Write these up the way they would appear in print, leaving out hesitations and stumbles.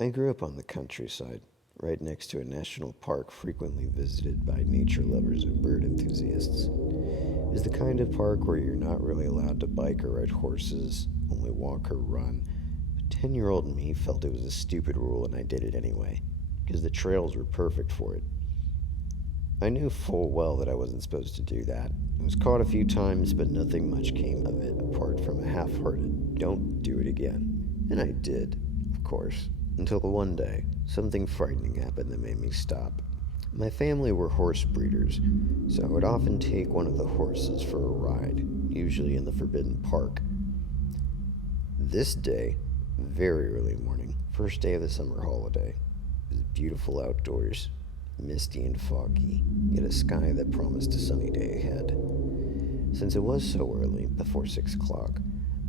I grew up on the countryside, right next to a national park frequently visited by nature lovers and bird enthusiasts. It is the kind of park where you're not really allowed to bike or ride horses, only walk or run. But 10-year-old me felt it was a stupid rule and I did it anyway, because the trails were perfect for it. I knew full well that I wasn't supposed to do that. I was caught a few times, but nothing much came of it apart from a half hearted, don't do it again. And I did, of course, until one day, something frightening happened that made me stop. My family were horse breeders, so I would often take one of the horses for a ride, usually in the Forbidden Park. This day, very early morning, first day of the summer holiday, it was beautiful outdoors, misty and foggy, yet a sky that promised a sunny day ahead. Since it was so early, before 6 o'clock,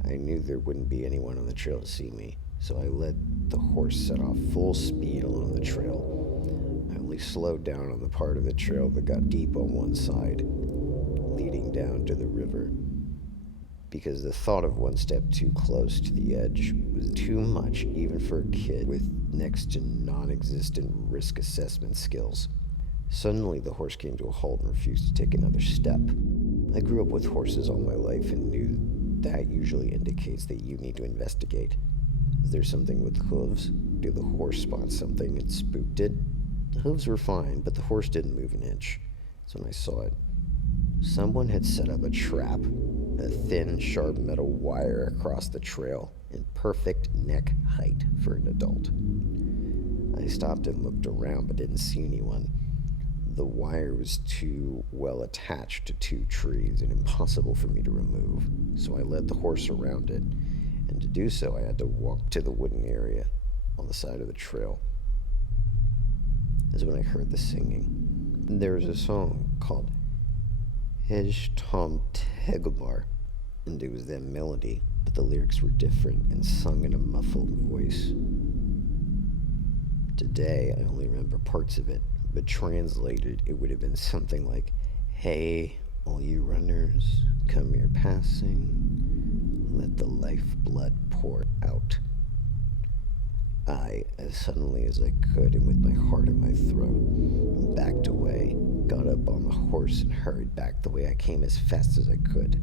I knew there wouldn't be anyone on the trail to see me, so I let the horse set off full speed along the trail. I only slowed down on the part of the trail that got deep on one side, leading down to the river, because the thought of one step too close to the edge was too much even for a kid with next to non-existent risk assessment skills. Suddenly, the horse came to a halt and refused to take another step. I grew up with horses all my life and knew that usually indicates that you need to investigate. Is there something with the hooves? Did the horse spot something and spooked it? The hooves were fine, but the horse didn't move an inch. That's when I saw it. Someone had set up a trap, a thin, sharp metal wire across the trail in perfect neck height for an adult. I stopped and looked around but didn't see anyone. The wire was too well attached to two trees and impossible for me to remove, so I led the horse around it, and to do so I had to walk to the wooden area on the side of the trail. Is when I heard the singing. There was a song called Hej Tom Tegelmar, and it was that melody, but the lyrics were different and sung in a muffled voice. Today, I only remember parts of it, but translated, it would have been something like, "Hey, all you runners, come here passing, let the lifeblood pour out." I, as suddenly as I could and with my heart in my throat, backed away, got up on the horse and hurried back the way I came as fast as I could.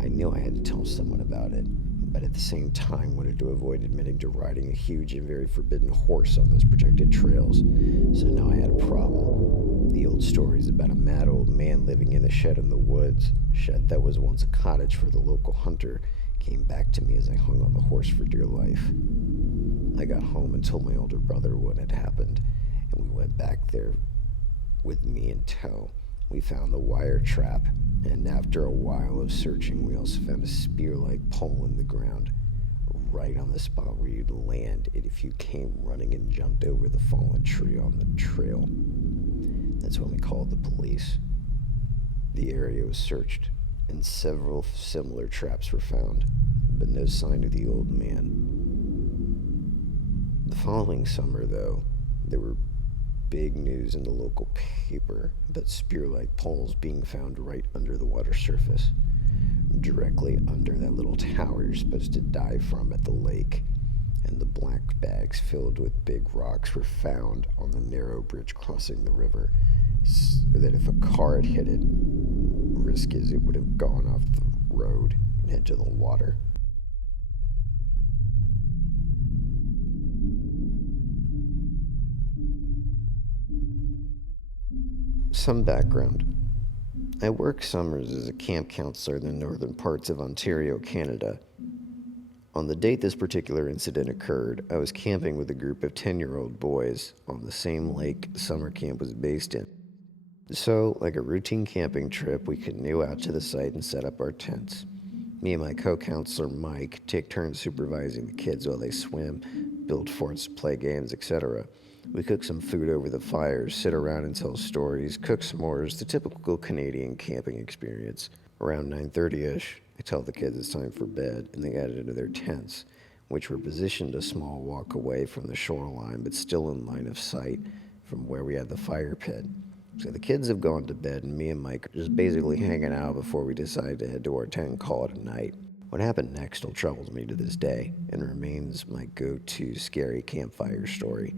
I knew I had to tell someone about it, but at the same time wanted to avoid admitting to riding a huge and very forbidden horse on those protected trails. So now I had a problem. The old stories about a mad old man living in a shed in the woods, a shed that was once a cottage for the local hunter, came back to me as I hung on the horse for dear life. I got home and told my older brother what had happened, and we went back there with me in tow. We found the wire trap, and after a while of searching, we also found a spear-like pole in the ground, right on the spot where you'd land it if you came running and jumped over the fallen tree on the trail. That's when we called the police. The area was searched, and several similar traps were found, but no sign of the old man. The following summer, though, there were big news in the local paper about spear-like poles being found right under the water surface, directly under that little tower you're supposed to dive from at the lake. And the black bags filled with big rocks were found on the narrow bridge crossing the river, so that if a car had hit it, risk is it would have gone off the road and into the water. Some background. I work summers as a camp counselor in the northern parts of Ontario, Canada. On the date this particular incident occurred, I was camping with a group of 10-year-old boys on the same lake the summer camp was based in. So, like a routine camping trip, we canoe out to the site and set up our tents. Me and my co-counselor Mike take turns supervising the kids while they swim, build forts, play games, etc. We cook some food over the fires, sit around and tell stories, cook s'mores, the typical Canadian camping experience. Around 9:30ish, I tell the kids it's time for bed, and they get into their tents, which were positioned a small walk away from the shoreline, but still in line of sight from where we had the fire pit. So the kids have gone to bed, and me and Mike are just basically hanging out before we decide to head to our tent and call it a night. What happened next still troubles me to this day and remains my go-to scary campfire story.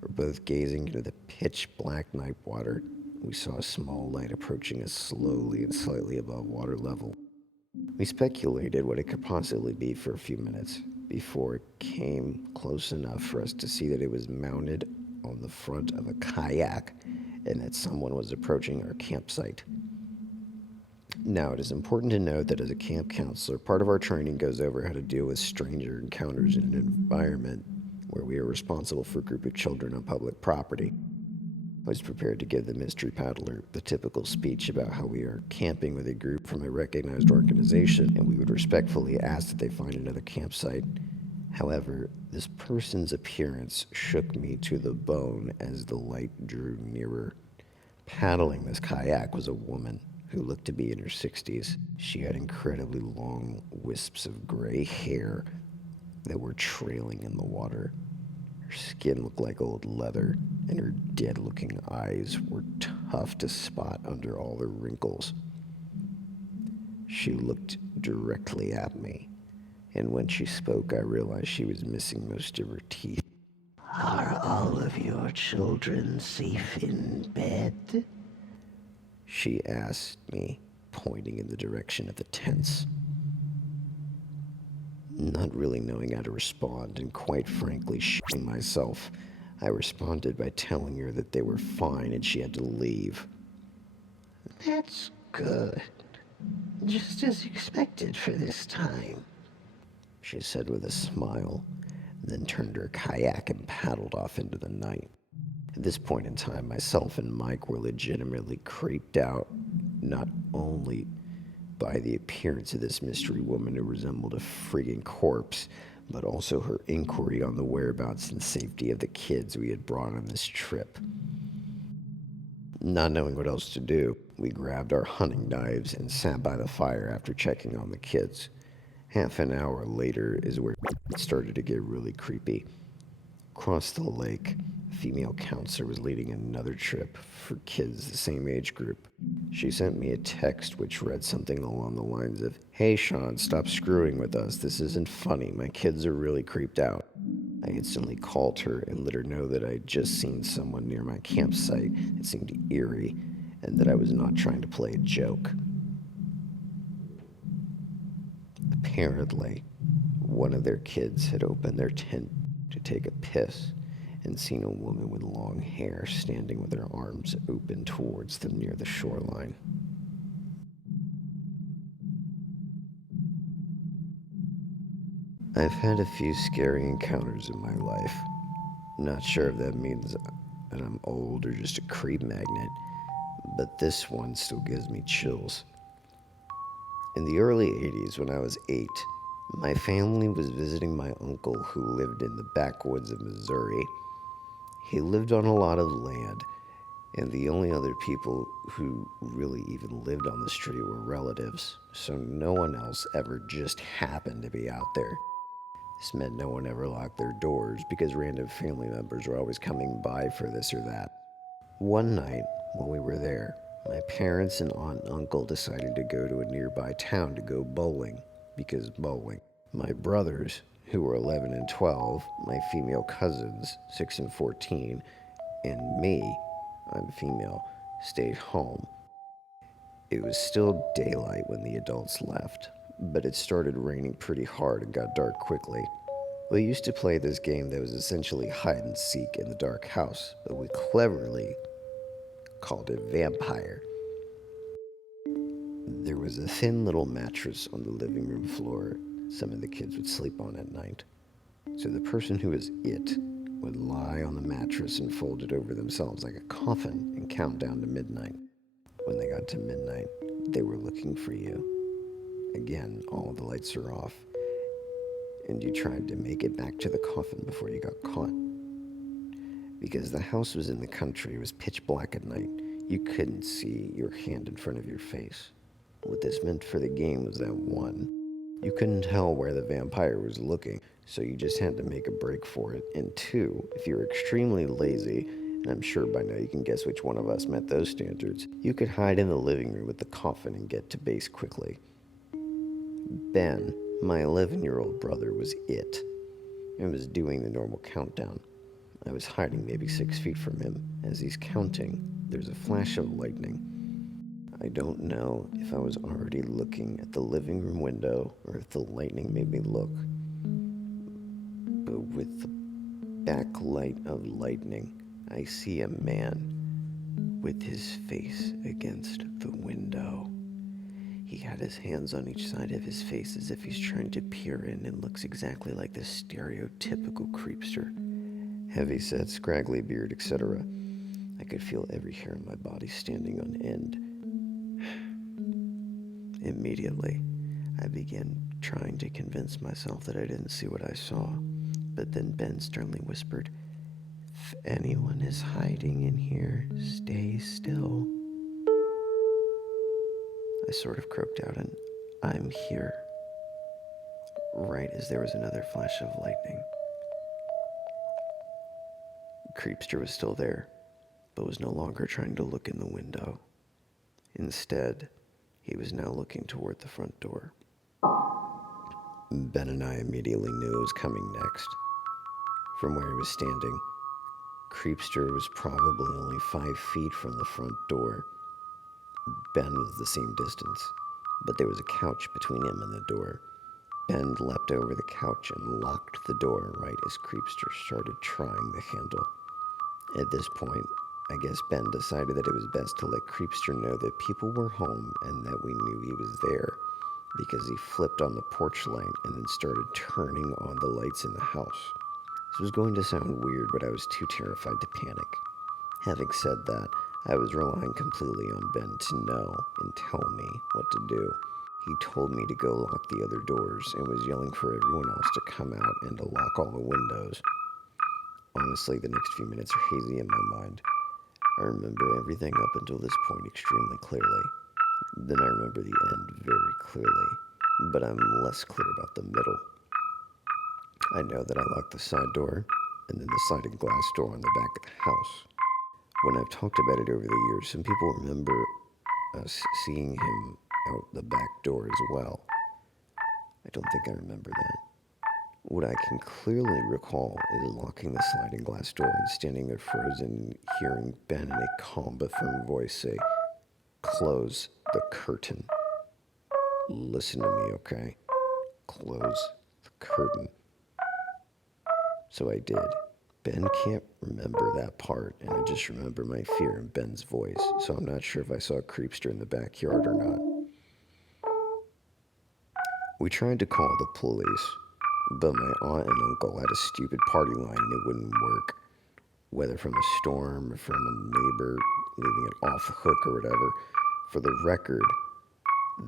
We're both gazing into the pitch black night water. We saw a small light approaching us slowly and slightly above water level. We speculated what it could possibly be for a few minutes before it came close enough for us to see that it was mounted on the front of a kayak and that someone was approaching our campsite. Now, it is important to note that as a camp counselor, part of our training goes over how to deal with stranger encounters in an environment where we are responsible for a group of children on public property. I was prepared to give the mystery paddler the typical speech about how we are camping with a group from a recognized organization and we would respectfully ask that they find another campsite. However, this person's appearance shook me to the bone as the light drew nearer. Paddling this kayak was a woman who looked to be in her 60s. She had incredibly long wisps of gray hair that were trailing in the water. Her skin looked like old leather, and her dead-looking eyes were tough to spot under all the wrinkles. She looked directly at me, and when she spoke, I realized she was missing most of her teeth. Are all of your children safe in bed? She asked me, pointing in the direction of the tents. Not really knowing how to respond, and quite frankly shitting myself, I responded by telling her that they were fine and she had to leave. That's good. Just as expected for this time, She said with a smile, then turned her kayak and paddled off into the night. At this point in time, myself and Mike were legitimately creeped out, not only by the appearance of this mystery woman who resembled a friggin' corpse, but also her inquiry on the whereabouts and safety of the kids we had brought on this trip. Not knowing what else to do, we grabbed our hunting knives and sat by the fire after checking on the kids. Half an hour later is where it started to get really creepy. Across the lake, a female counselor was leading another trip for kids the same age group. She sent me a text which read something along the lines of, "Hey Sean, stop screwing with us. This isn't funny. My kids are really creeped out." I instantly called her and let her know that I had just seen someone near my campsite. It seemed eerie and that I was not trying to play a joke. Apparently, one of their kids had opened their tent to take a piss and seen a woman with long hair standing with her arms open towards them near the shoreline. I've had a few scary encounters in my life. Not sure if that means that I'm old or just a creep magnet, but this one still gives me chills. In the early 80s, when I was 8, my family was visiting my uncle who lived in the backwoods of Missouri. He lived on a lot of land, and the only other people who really even lived on the street were relatives, so no one else ever just happened to be out there. This meant no one ever locked their doors because random family members were always coming by for this or that. One night, when we were there, my parents and aunt and uncle decided to go to a nearby town to go bowling, because bowling. My brothers, who were 11 and 12, my female cousins, 6 and 14, and me, I'm female, stayed home. It was still daylight when the adults left, but it started raining pretty hard and got dark quickly. We used to play this game that was essentially hide and seek in the dark house, but we cleverly called it vampire. There was a thin little mattress on the living room floor some of the kids would sleep on at night. So the person who was it would lie on the mattress and fold it over themselves like a coffin and count down to midnight. When they got to midnight, they were looking for you. Again, all the lights are off, and you tried to make it back to the coffin before you got caught. Because the house was in the country, it was pitch black at night. You couldn't see your hand in front of your face. What this meant for the game was that 1, you couldn't tell where the vampire was looking, so you just had to make a break for it. And 2, if you were extremely lazy, and I'm sure by now you can guess which one of us met those standards, you could hide in the living room with the coffin and get to base quickly. Ben, my 11-year-old brother, was it and was doing the normal countdown. I was hiding maybe 6 feet from him. As he's counting, there's a flash of lightning. I don't know if I was already looking at the living room window or if the lightning made me look, but with the backlight of lightning, I see a man with his face against the window. He had his hands on each side of his face as if he's trying to peer in and looks exactly like the stereotypical creepster. Heavy set, scraggly beard, etc. I could feel every hair in my body standing on end. Immediately, I began trying to convince myself that I didn't see what I saw, but then Ben sternly whispered, "If anyone is hiding in here, stay still." I sort of croaked out an "I'm here," right as there was another flash of lightning. Creepster was still there, but was no longer trying to look in the window. Instead, he was now looking toward the front door. Ben and I immediately knew it was coming next. From where he was standing, Creepster was probably only 5 feet from the front door. Ben was the same distance, but there was a couch between him and the door. Ben leapt over the couch and locked the door right as Creepster started trying the handle. At this point, I guess Ben decided that it was best to let Creepster know that people were home and that we knew he was there, because he flipped on the porch light and then started turning on the lights in the house. This was going to sound weird, but I was too terrified to panic. Having said that, I was relying completely on Ben to know and tell me what to do. He told me to go lock the other doors and was yelling for everyone else to come out and to lock all the windows. Honestly, the next few minutes are hazy in my mind. I remember everything up until this point extremely clearly. Then I remember the end very clearly, but I'm less clear about the middle. I know that I locked the side door and then the sliding glass door on the back of the house. When I've talked about it over the years, some people remember us seeing him out the back door as well. I don't think I remember that. What I can clearly recall is locking the sliding glass door and standing there frozen and hearing Ben in a calm but firm voice say, "Close the curtain. Listen to me, okay? Close the curtain." So I did. Ben can't remember that part, and I just remember my fear in Ben's voice, so I'm not sure if I saw a creepster in the backyard or not. We tried to call the police, but my aunt and uncle had a stupid party line and it wouldn't work. Whether from a storm or from a neighbor leaving it off the hook or whatever. For the record,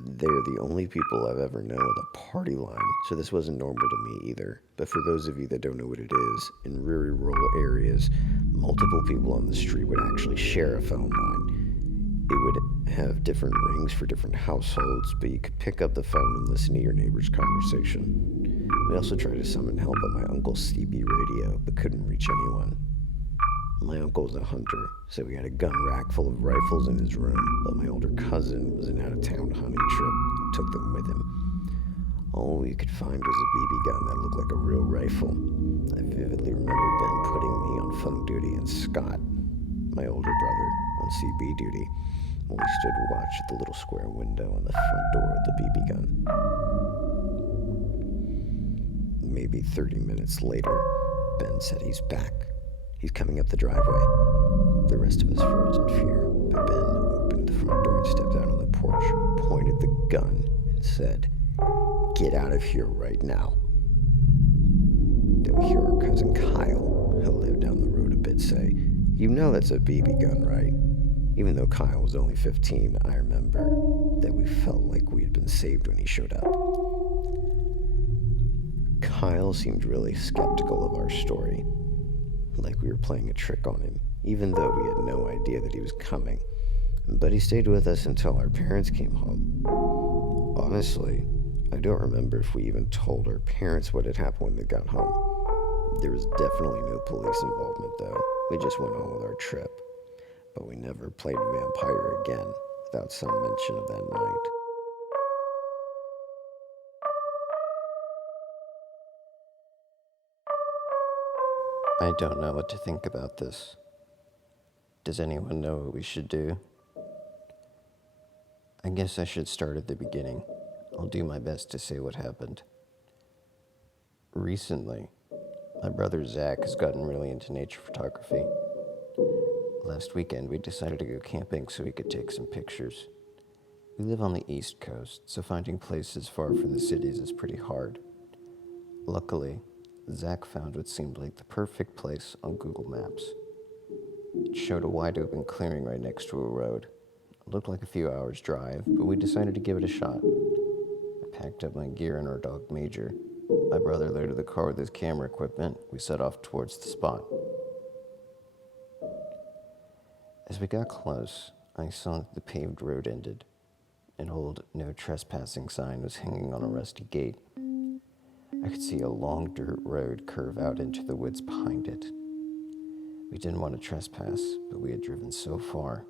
they're the only people I've ever known with a party line, so this wasn't normal to me either. But for those of you that don't know what it is, in very rural areas, multiple people on the street would actually share a phone line. It would have different rings for different households, but you could pick up the phone and listen to your neighbor's conversation. We also tried to summon help on my uncle's CB radio, but couldn't reach anyone. My uncle was a hunter, so he had a gun rack full of rifles in his room, but my older cousin was an out-of-town hunting trip and took them with him. All we could find was a BB gun that looked like a real rifle. I vividly remember Ben putting me on phone duty and Scott, my older brother, on CB duty, while we stood watch at the little square window on the front door of the BB gun. Maybe 30 minutes later, Ben said he's back. He's coming up the driveway. The rest of us froze in fear, but Ben opened the front door and stepped out on the porch, pointed the gun, and said, "Get out of here right now." Then we hear our cousin Kyle, who lived down the road a bit, say, "You know that's a BB gun, right?" Even though Kyle was only 15, I remember that we felt like we had been saved when he showed up. Kyle seemed really skeptical of our story, like we were playing a trick on him, even though we had no idea that he was coming. But he stayed with us until our parents came home. Honestly, I don't remember if we even told our parents what had happened when they got home. There was definitely no police involvement, though. We just went on with our trip. But we never played vampire again without some mention of that night. I don't know what to think about this. Does anyone know what we should do? I guess I should start at the beginning. I'll do my best to say what happened. Recently, my brother Zach has gotten really into nature photography. Last weekend, we decided to go camping so we could take some pictures. We live on the East Coast, so finding places far from the cities is pretty hard. Luckily, Zach found what seemed like the perfect place on Google Maps. It showed a wide open clearing right next to a road. It looked like a few hours' drive, but we decided to give it a shot. I packed up my gear and our dog Major. My brother loaded the car with his camera equipment. We set off towards the spot. As we got close, I saw that the paved road ended. An old no trespassing sign was hanging on a rusty gate. I could see a long dirt road curve out into the woods behind it. We didn't want to trespass, but we had driven so far.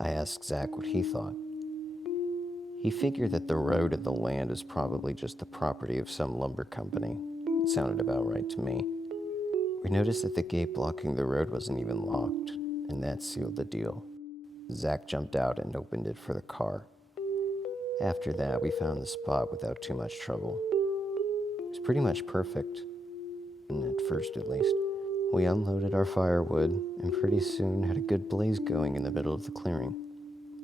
I asked Zach what he thought. He figured that the road and the land is probably just the property of some lumber company. It sounded about right to me. We noticed that the gate blocking the road wasn't even locked, and that sealed the deal. Zach jumped out and opened it for the car. After that, we found the spot without too much trouble. It was pretty much perfect, at first at least. We unloaded our firewood and pretty soon had a good blaze going in the middle of the clearing.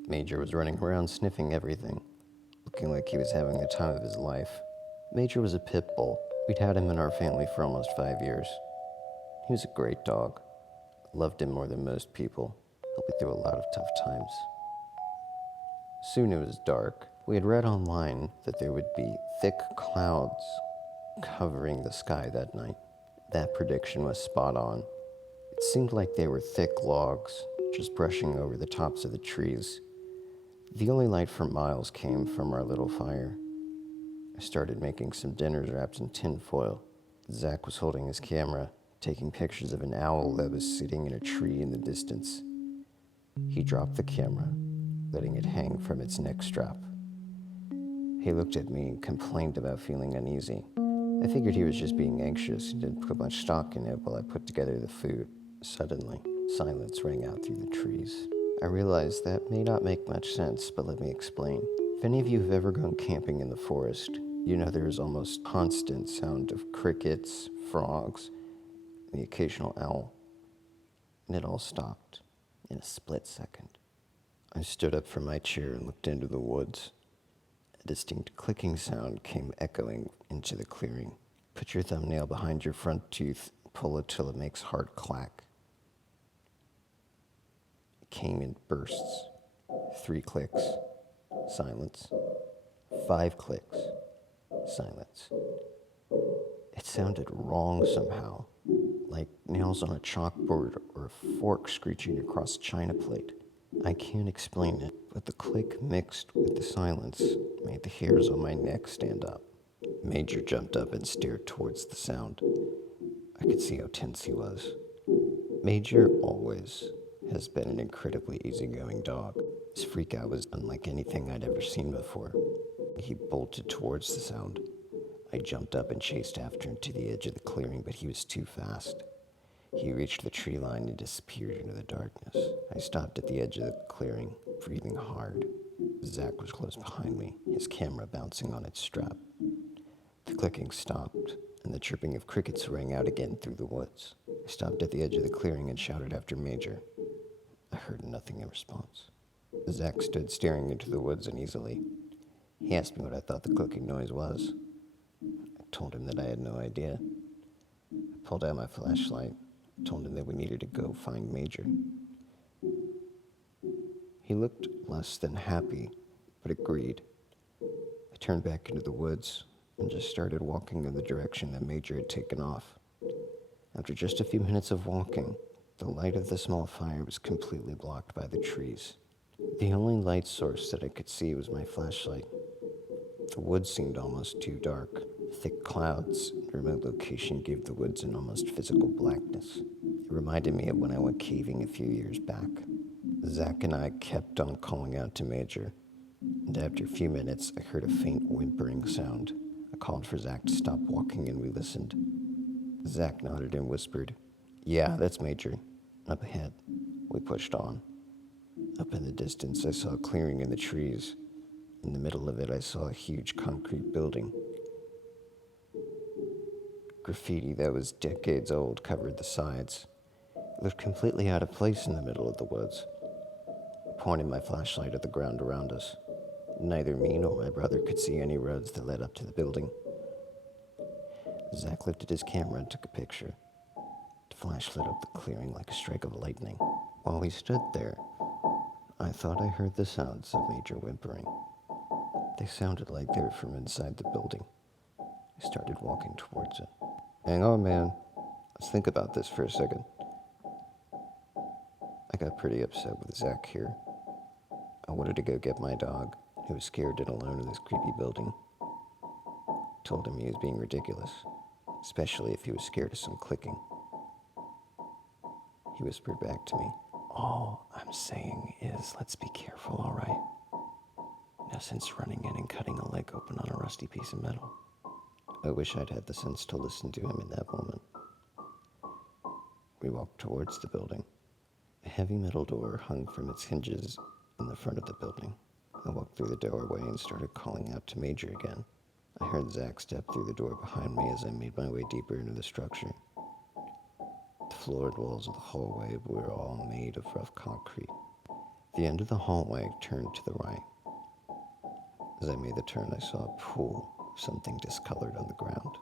Major was running around sniffing everything, looking like he was having the time of his life. Major was a pit bull. We'd had him in our family for almost 5 years. He was a great dog. Loved him more than most people. Helped me through a lot of tough times. Soon it was dark. We had read online that there would be thick clouds covering the sky that night. That prediction was spot on. It seemed like they were thick logs, just brushing over the tops of the trees. The only light for miles came from our little fire. I started making some dinners wrapped in tin foil. Zach was holding his camera, taking pictures of an owl that was sitting in a tree in the distance. He dropped the camera, letting it hang from its neck strap. He looked at me and complained about feeling uneasy. I figured he was just being anxious and didn't put much stock in it while I put together the food. Suddenly, silence rang out through the trees. I realized that may not make much sense, but let me explain. If any of you have ever gone camping in the forest, you know there is almost constant sound of crickets, frogs, and the occasional owl. And it all stopped in a split second. I stood up from my chair and looked into the woods. A distinct clicking sound came echoing into the clearing. Put your thumbnail behind your front tooth, pull it till it makes hard clack. It came in bursts. 3 clicks, silence. 5 clicks, silence. It sounded wrong somehow, like nails on a chalkboard or a fork screeching across a china plate. I can't explain it, but the click mixed with the silence made the hairs on my neck stand up. Major jumped up and stared towards the sound. I could see how tense he was. Major always has been an incredibly easygoing dog. His freak out was unlike anything I'd ever seen before. He bolted towards the sound. I jumped up and chased after him to the edge of the clearing, but he was too fast. He reached the tree line and disappeared into the darkness. I stopped at the edge of the clearing, breathing hard. Zach was close behind me, his camera bouncing on its strap. The clicking stopped, and the chirping of crickets rang out again through the woods. I stopped at the edge of the clearing and shouted after Major. I heard nothing in response. Zach stood staring into the woods uneasily. He asked me what I thought the clicking noise was. I told him that I had no idea. I pulled out my flashlight, told him that we needed to go find Major. He looked less than happy, but agreed. I turned back into the woods and just started walking in the direction that Major had taken off. After just a few minutes of walking, the light of the small fire was completely blocked by the trees. The only light source that I could see was my flashlight. The woods seemed almost too dark. Thick clouds and remote location gave the woods an almost physical blackness. It reminded me of when I went caving a few years back. Zach and I kept on calling out to Major, and after a few minutes, I heard a faint whimpering sound. I called for Zach to stop walking, and we listened. Zach nodded and whispered, "Yeah, that's Major." Up ahead, we pushed on. Up in the distance, I saw a clearing in the trees. In the middle of it, I saw a huge concrete building. Graffiti that was decades old covered the sides. It looked completely out of place in the middle of the woods. I pointed my flashlight at the ground around us. Neither me nor my brother could see any roads that led up to the building. Zach lifted his camera and took a picture. The flash lit up the clearing like a strike of lightning. While we stood there, I thought I heard the sounds of Major whimpering. They sounded like they were from inside the building. I started walking towards it. "Hang on, man. Let's think about this for a second." I got pretty upset with Zach here. I wanted to go get my dog, who was scared and alone in this creepy building. Told him he was being ridiculous, especially if he was scared of some clicking. He whispered back to me, "All I'm saying is let's be careful, all right? No sense running in and cutting a leg open on a rusty piece of metal." I wish I'd had the sense to listen to him in that moment. We walked towards the building. A heavy metal door hung from its hinges in the front of the building. I walked through the doorway and started calling out to Major again. I heard Zach step through the door behind me as I made my way deeper into the structure. The floor and walls of the hallway were all made of rough concrete. The end of the hallway turned to the right. As I made the turn, I saw a pool of something discolored on the ground.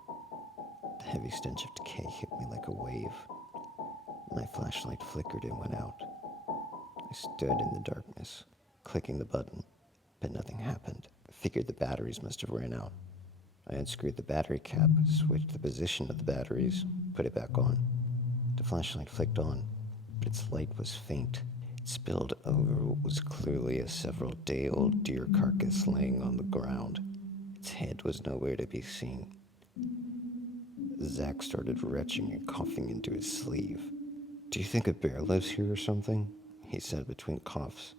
The heavy stench of decay hit me like a wave. My flashlight flickered and went out. I stood in the darkness, clicking the button, but nothing happened. I figured the batteries must have ran out. I unscrewed the battery cap, switched the position of the batteries, put it back on. The flashlight flicked on, but its light was faint. It spilled over what was clearly a several-day-old deer carcass laying on the ground. Its head was nowhere to be seen. Zach started retching and coughing into his sleeve. "Do you think a bear lives here or something?" he said between coughs.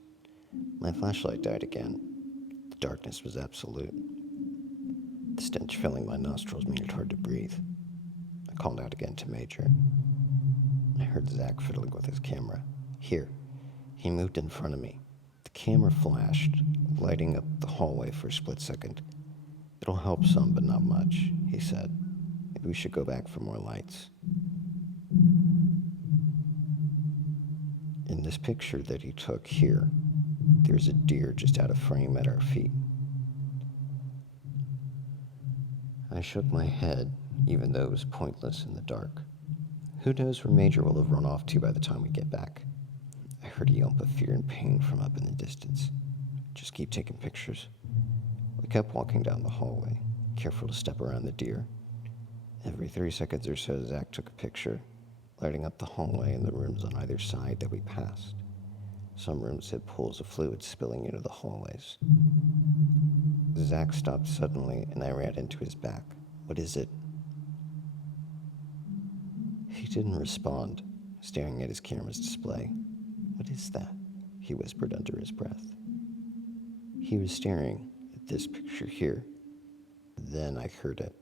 My flashlight died again. The darkness was absolute. The stench filling my nostrils made it hard to breathe. I called out again to Major. I heard Zach fiddling with his camera. "Here." He moved in front of me. The camera flashed, lighting up the hallway for a split second. "It'll help some, but not much," he said. "Maybe we should go back for more lights." In this picture that he took here, there's a deer just out of frame at our feet. I shook my head, even though it was pointless in the dark. Who knows where Major will have run off to by the time we get back? I heard a yelp of fear and pain from up in the distance. "Just keep taking pictures." We kept walking down the hallway, careful to step around the deer. Every 30 seconds or so, Zach took a picture, lighting up the hallway and the rooms on either side that we passed. Some rooms had pools of fluid spilling into the hallways. Zach stopped suddenly, and I ran into his back. "What is it?" He didn't respond, staring at his camera's display. "What is that?" he whispered under his breath. He was staring at this picture here. Then I heard it.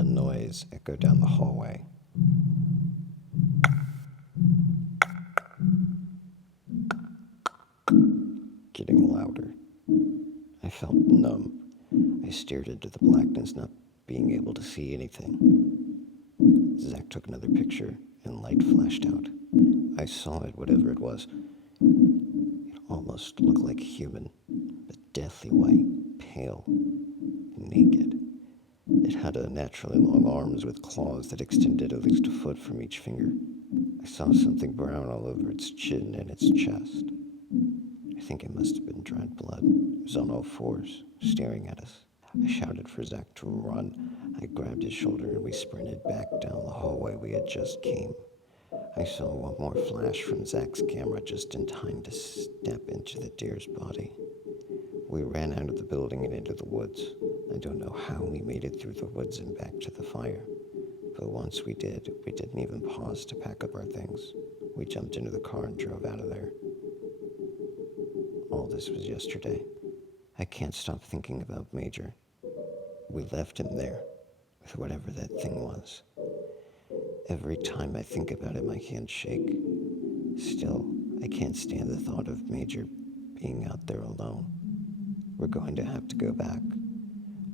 A noise echoed down the hallway. Getting louder. I felt numb. I stared into the blackness, not being able to see anything. Zach took another picture, and light flashed out. I saw it, whatever it was. It almost looked like a human, but deathly white, pale, naked. It had unnaturally long arms with claws that extended at least a foot from each finger. I saw something brown all over its chin and its chest. I think it must have been dried blood. It was on all fours, staring at us. I shouted for Zach to run. I grabbed his shoulder and we sprinted back down the hallway we had just came. I saw one more flash from Zach's camera just in time to step into the deer's body. We ran out of the building and into the woods. I don't know how we made it through the woods and back to the fire. But once we did, we didn't even pause to pack up our things. We jumped into the car and drove out of there. All this was yesterday. I can't stop thinking about Major. We left him there, with whatever that thing was. Every time I think about it, my hands shake. Still, I can't stand the thought of Major being out there alone. We're going to have to go back.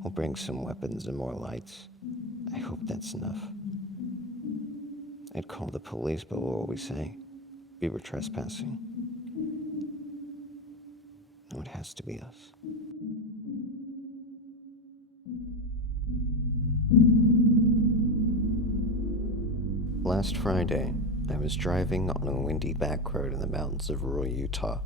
We'll bring some weapons and more lights. I hope that's enough. I'd call the police, but what will we say? We were trespassing. No, it has to be us. Last Friday, I was driving on a windy back road in the mountains of rural Utah.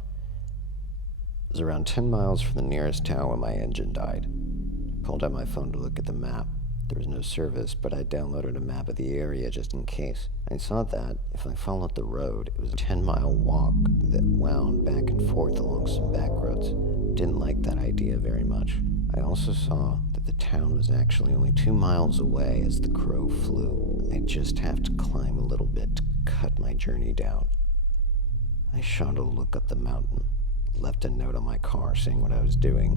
It was around 10 miles from the nearest town when my engine died. I pulled out my phone to look at the map. There was no service, but I downloaded a map of the area just in case. I saw that if I followed the road, it was a 10-mile walk that wound back and forth along some back roads. Didn't like that idea very much. I also saw that the town was actually only 2 miles away as the crow flew. I'd just have to climb a little bit to cut my journey down. I shot a look up the mountain, left a note on my car saying what I was doing,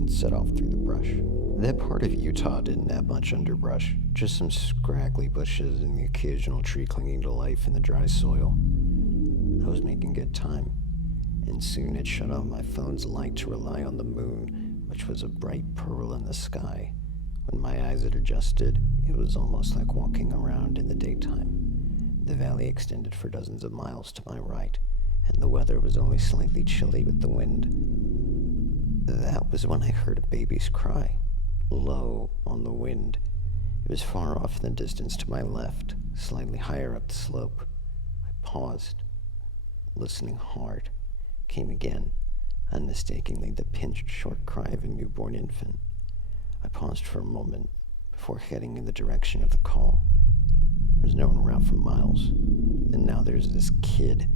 and set off through the brush. That part of Utah didn't have much underbrush, just some scraggly bushes and the occasional tree clinging to life in the dry soil. I was making good time, and soon had shut off my phone's light to rely on the moon, which was a bright pearl in the sky. When my eyes had adjusted, it was almost like walking around in the daytime. The valley extended for dozens of miles to my right, and the weather was only slightly chilly with the wind. That was when I heard a baby's cry, low on the wind. It was far off in the distance to my left, slightly higher up the slope. I paused, listening hard. Came again, unmistakably the pinched, short cry of a newborn infant. I paused for a moment before heading in the direction of the call. There was no one around for miles, and now there's this kid.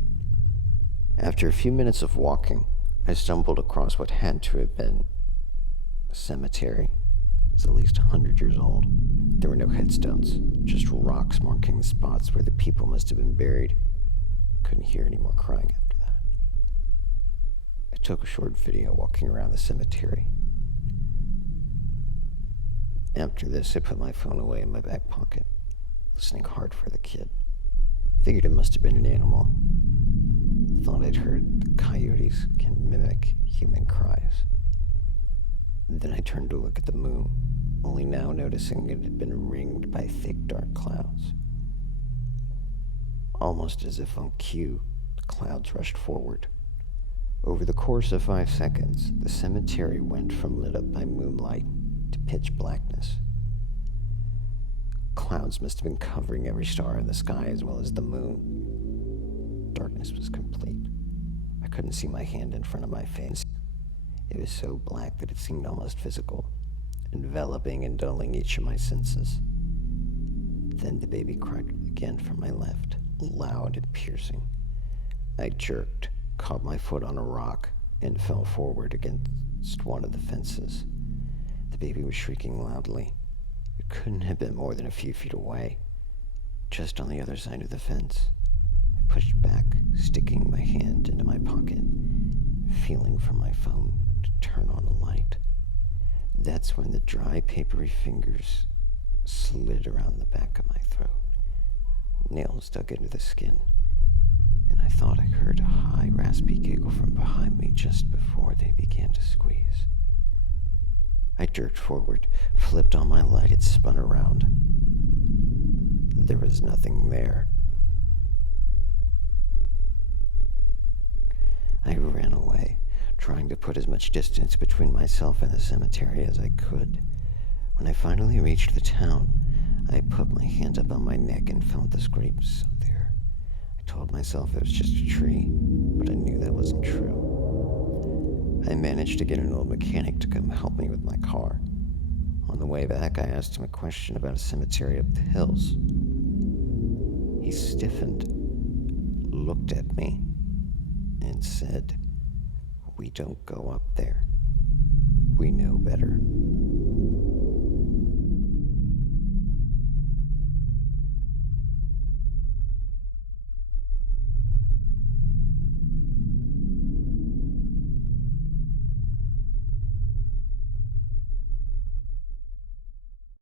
After a few minutes of walking, I stumbled across what had to have been a cemetery. It was at least 100 years old. There were no headstones, just rocks marking the spots where the people must have been buried. Couldn't hear any more crying after that. I took a short video walking around the cemetery. After this, I put my phone away in my back pocket, listening hard for the kid. Figured it must have been an animal. Thought I'd heard the coyotes can mimic human cries. Then I turned to look at the moon, only now noticing it had been ringed by thick, dark clouds. Almost as if on cue, the clouds rushed forward. Over the course of 5 seconds, the cemetery went from lit up by moonlight to pitch blackness. Clouds must have been covering every star in the sky as well as the moon. Darkness was complete. I couldn't see my hand in front of my face. It was so black that it seemed almost physical, enveloping and dulling each of my senses. Then the baby cried again from my left, loud and piercing. I jerked, caught my foot on a rock, and fell forward against one of the fences. The baby was shrieking loudly. It couldn't have been more than a few feet away, just on the other side of the fence. I pushed back, sticking my hand into my pocket, feeling for my phone to turn on a light. That's when the dry, papery fingers slid around the back of my throat. Nails dug into the skin, and I thought I heard a high, raspy giggle from behind me just before they began to squeeze. I jerked forward, flipped on my light, and spun around. There was nothing there. I ran away, trying to put as much distance between myself and the cemetery as I could. When I finally reached the town, I put my hand up on my neck and felt the scrapes there. I told myself it was just a tree, but I knew that wasn't true. I managed to get an old mechanic to come help me with my car. On the way back, I asked him a question about a cemetery up the hills. He stiffened, looked at me, and said, "We don't go up there. We know better."